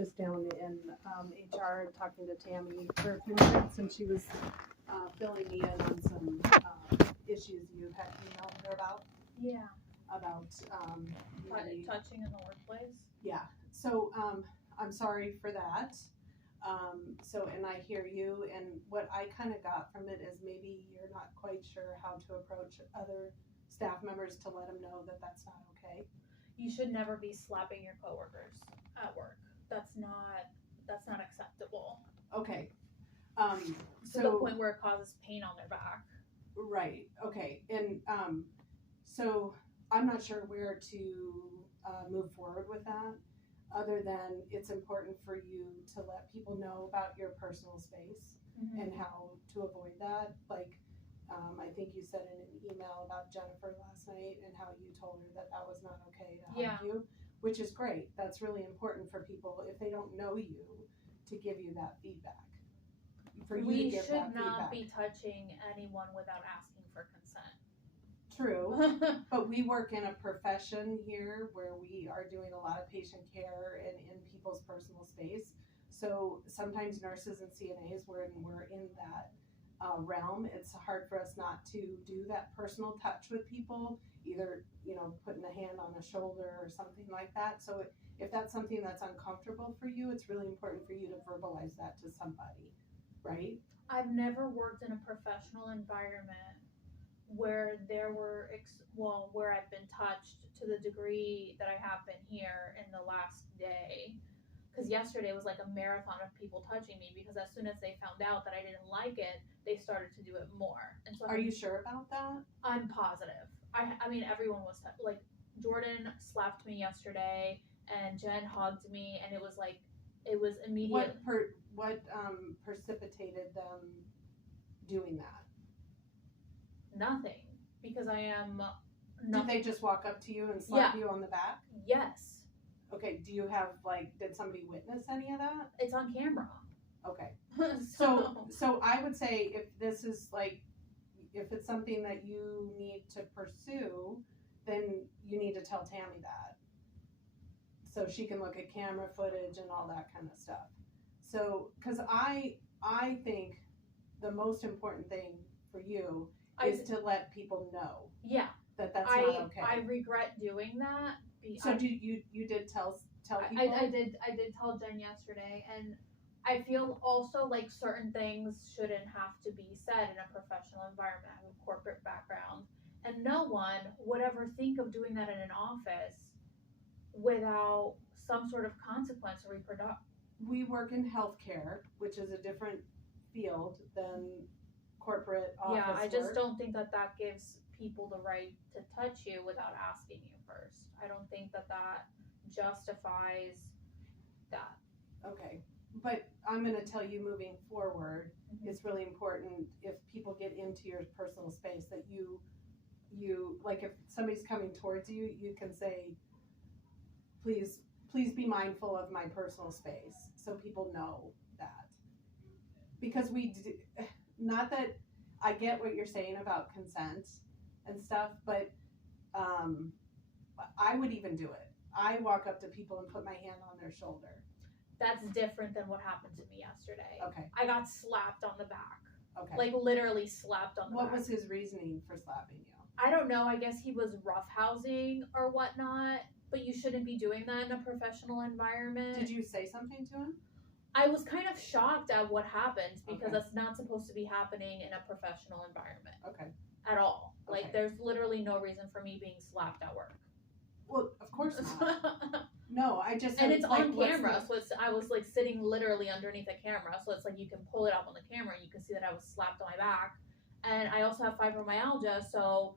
just down in HR talking to Tammy for a few minutes, and she was filling me in on some issues you had emailed her about. Yeah. About touching in the workplace. Yeah. So I'm sorry for that. And I hear you, and what I kind of got from it is maybe you're not quite sure how to approach other staff members to let them know that that's not okay. You should never be slapping your coworkers at work. That's not acceptable. Okay. To the point where it causes pain on their back. Right. Okay. And so I'm not sure where to move forward with that, other than it's important for you to let people know about your personal space and how to avoid that. Like, I think you said in an email about Jennifer last night and how you told her that that was not okay to hug you, which is great. That's really important for people if they don't know you to give you that feedback. We should not be touching anyone without asking for consent. True, but we work in a profession here where we are doing a lot of patient care and in people's personal space. So sometimes nurses and CNAs, when we're in that realm, it's hard for us not to do that personal touch with people, either, putting a hand on a shoulder or something like that. So if that's something that's uncomfortable for you, it's really important for you to verbalize that to somebody, right? I've never worked in a professional environment where there were, where I've been touched to the degree that I have been here in the last day. Because yesterday was like a marathon of people touching me, because as soon as they found out that I didn't like it, they started to do it more. And so are you sure about that? I'm positive. I mean, everyone was like, Jordan slapped me yesterday, and Jen hugged me, and it was immediate. What precipitated them doing that? Nothing, because I am. Did they just walk up to you and slap you on the back? Yes. Okay. Do you have did somebody witness any of that? It's on camera. Okay. So I would say if this is if it's something that you need to pursue, then you need to tell Tammy that, so she can look at camera footage and all that kind of stuff. So, because I think the most important thing for you is to let people know. Yeah. That's not okay. I regret doing that. So you did tell people? I did tell Jen yesterday, and I feel also like certain things shouldn't have to be said in a professional environment. I have a corporate background, and no one would ever think of doing that in an office without some sort of consequence or repercussion. We work in healthcare, which is a different field than corporate office Yeah, I just work. don't think that gives people the right to touch you without asking you first. I don't think that justifies that. Okay, but I'm going to tell you, moving forward, it's really important if people get into your personal space that you if somebody's coming towards you, you can say, please be mindful of my personal space, so people know that. Because not that I get what you're saying about consent and stuff, but I would even do it. I walk up to people and put my hand on their shoulder. That's different than what happened to me yesterday. Okay. I got slapped on the back. Okay. Like literally slapped on the back. What was his reasoning for slapping you? I don't know. I guess he was roughhousing or whatnot, but you shouldn't be doing that in a professional environment. Did you say something to him? I was kind of shocked at what happened, because that's not supposed to be happening in a professional environment. Okay. At all. Okay. Like, there's literally no reason for me being slapped at work. Well, of course not. No, I just... And it's on camera, so I was sitting literally underneath a camera, so it's you can pull it up on the camera and you can see that I was slapped on my back. And I also have fibromyalgia, so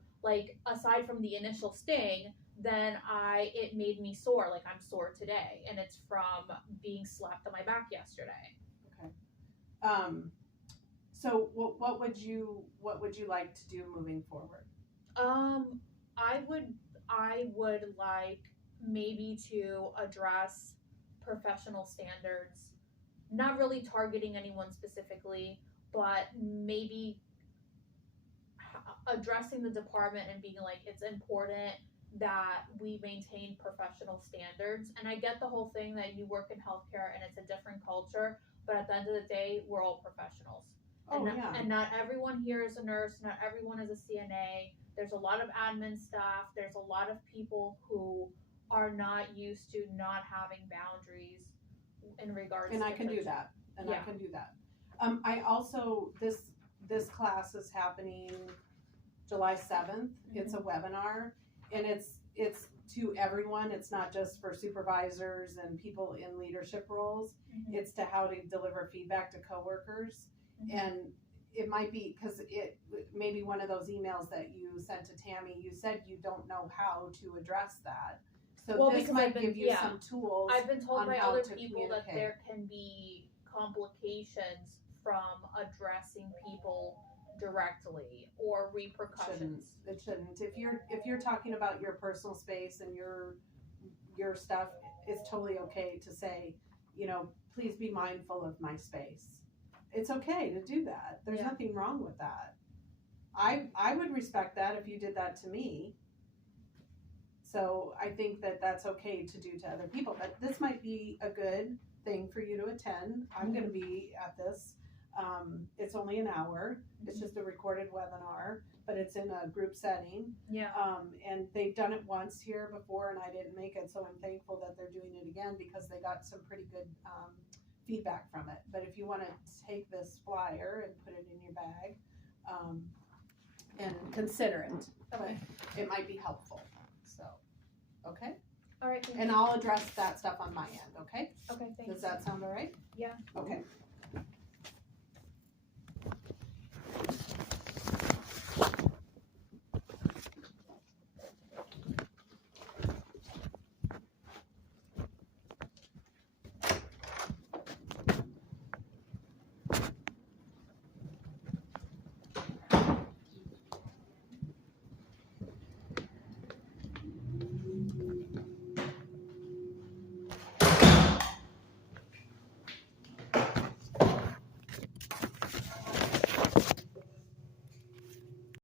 aside from the initial sting, then it made me sore. I'm sore today, and it's from being slapped on my back yesterday. Okay. So what would you like to do moving forward? I would like maybe to address professional standards, not really targeting anyone specifically, but maybe addressing the department and being it's important that we maintain professional standards. And I get the whole thing that you work in healthcare and it's a different culture, but at the end of the day, we're all professionals. Oh, and, yeah. And not everyone here is a nurse, not everyone is a CNA. There's a lot of admin staff, there's a lot of people who are not used to not having boundaries in regards And to I can do friction. that. And Yeah. I can do that. I also, this class is happening July 7th. It's a webinar, and it's to everyone. It's not just for supervisors and people in leadership roles. Mhm. It's to how to deliver feedback to coworkers. Mhm. And it might be, because it maybe one of those emails that you sent to Tammy, you said you don't know how to address that. So Well, this because might I've been- give you yeah. some tools. I've been told on by how other to people that communicate. there can be complications from addressing people directly or repercussions. It shouldn't. If you're talking about your personal space and your stuff, it's totally okay to say, please be mindful of my space. It's okay to do that. There's Yeah. nothing wrong with that. I would respect that if you did that to me. So I think that that's okay to do to other people. But this might be a good thing for you to attend. I'm going to be at this. It's only an hour. It's just a recorded webinar, but it's in a group setting. Yeah. And they've done it once here before, and I didn't make it, so I'm thankful that they're doing it again because they got some pretty good feedback from it. But if you want to take this flyer and put it in your bag, and consider it, Okay. it might be helpful. So, okay? All right. Thank And you. I'll address that stuff on my end, okay? Okay. Thanks. Does that sound all right? Yeah. Okay.